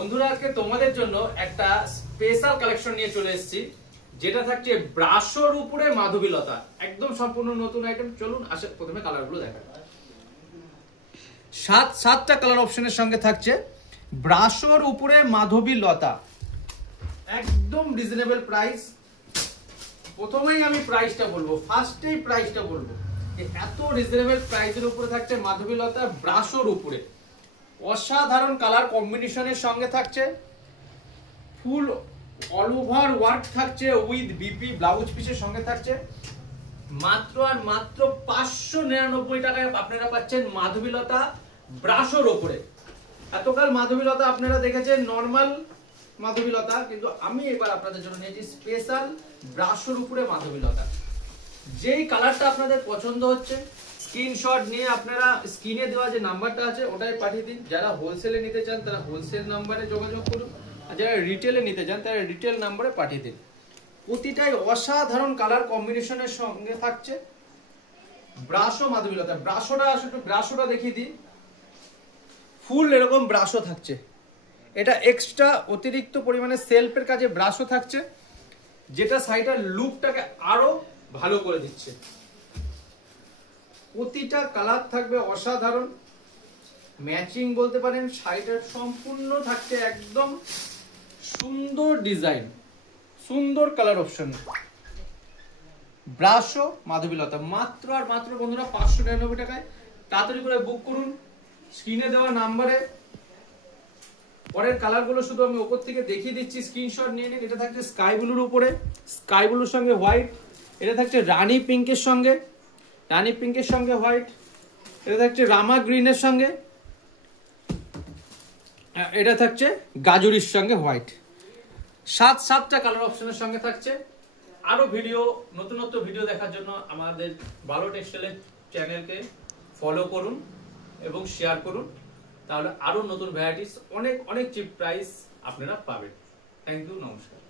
বন্ধুরা আজকে তোমাদের জন্য একটা স্পেশাল কালেকশন নিয়ে চলে এসেছি, যেটা থাকছে ব্রাশোর উপরে মাধবীলতা, একদম সম্পূর্ণ নতুন আইটেম। চলুন আসে প্রথমে কালারগুলো দেখা। সাতটা কালার অপশনের সঙ্গে থাকছে ব্রাশোর উপরে মাধবীলতা, একদম রিজনেবল প্রাইস। প্রথমেই আমি প্রাইসটা বলবো, ফার্স্টেই প্রাইসটা বলবো, এত রিজনেবল প্রাইসের উপরে থাকছে মাধবীলতা ব্রাশোর উপরে। অসাধারণ কালার কম্বিনেশনের সঙ্গে থাকছে, ফুল অল ওভার ওয়ার্ক থাকছে উইথ বিপি ব্লাউজ পিসের সঙ্গে থাকছে। মাত্র আর মাত্র 599 টাকায় আপনারা পাচ্ছেন মাধবীলতা ব্রাশোর উপরে। এতকাল মাধবীলতা আপনারা দেখেছেন নরমাল মাধবীলতা, কিন্তু আমি এবার আপনাদের জন্য নিয়েছি স্পেশাল ব্রাশোর উপরে মাধবীলতা। যেই কালারটা আপনাদের পছন্দ হচ্ছে স্ক্রিনশট নিয়ে আপনারা স্ক্রিনে দেওয়া যে নাম্বারটা আছে ওটাই পাঠিয়ে দিন। যারা হোলসেলে নিতে চান তারা হোলসেল নাম্বারে যোগাযোগ করুন, আর যারা রিটেলে নিতে চান তারা রিটেল নাম্বারে পাঠিয়ে দিন। প্রতিটাই অসাধারণ কালার কম্বিনেশনের সঙ্গে থাকছে ব্রাশো মাধবীলতা। ব্রাশোটা দেখিয়ে দিই, ফুল এরকম ব্রাশো থাকছে। এটা এক্সট্রা অতিরিক্ত পরিমাণে সেলফের কাজে ব্রাশো থাকছে, যেটা শাড়িটার লুকটাকে আরো ভালো করে দিচ্ছে। প্রতিটা কালার থাকবে অসাধারণ, ম্যাচিং বলতে পারেন। শাড়িটার সম্পূর্ণ থাকছে একদম সুন্দর ডিজাইন, সুন্দর কালার অপশন। ব্রাশো মাধবীলতা মাত্র আর মাত্র বন্ধুরা 599 টাকায়। তাড়াতাড়ি করে বুক করুন স্ক্রিনে দেওয়া নাম্বারে। পরের কালারগুলো শুধু আমি উপর থেকে দেখিয়ে দিচ্ছি, স্ক্রিনশট নিয়ে নিন। এটা থাকছে স্কাই ব্লুর উপরে, স্কাই ব্লুর সঙ্গে হোয়াইট। এটা থাকছে রানী পিঙ্কের সঙ্গে, রানী পিঙ্কের সঙ্গে হোয়াইট। এটা থাকছে রামা গ্রিনের সঙ্গে, এটা থাকছে গাজরির সঙ্গে হোয়াইট। সাতটা কালার অপশনের সঙ্গে থাকছে। আরো ভিডিও, নতুনত্ব ভিডিও দেখার জন্য আমাদের ভালো টেক্সটাইলের চ্যানেলকে ফলো করুন এবং শেয়ার করুন, তাহলে আরো নতুন ভ্যারাইটিস অনেক চিপ প্রাইস আপনারা পাবেন। থ্যাংক ইউ, নমস্কার।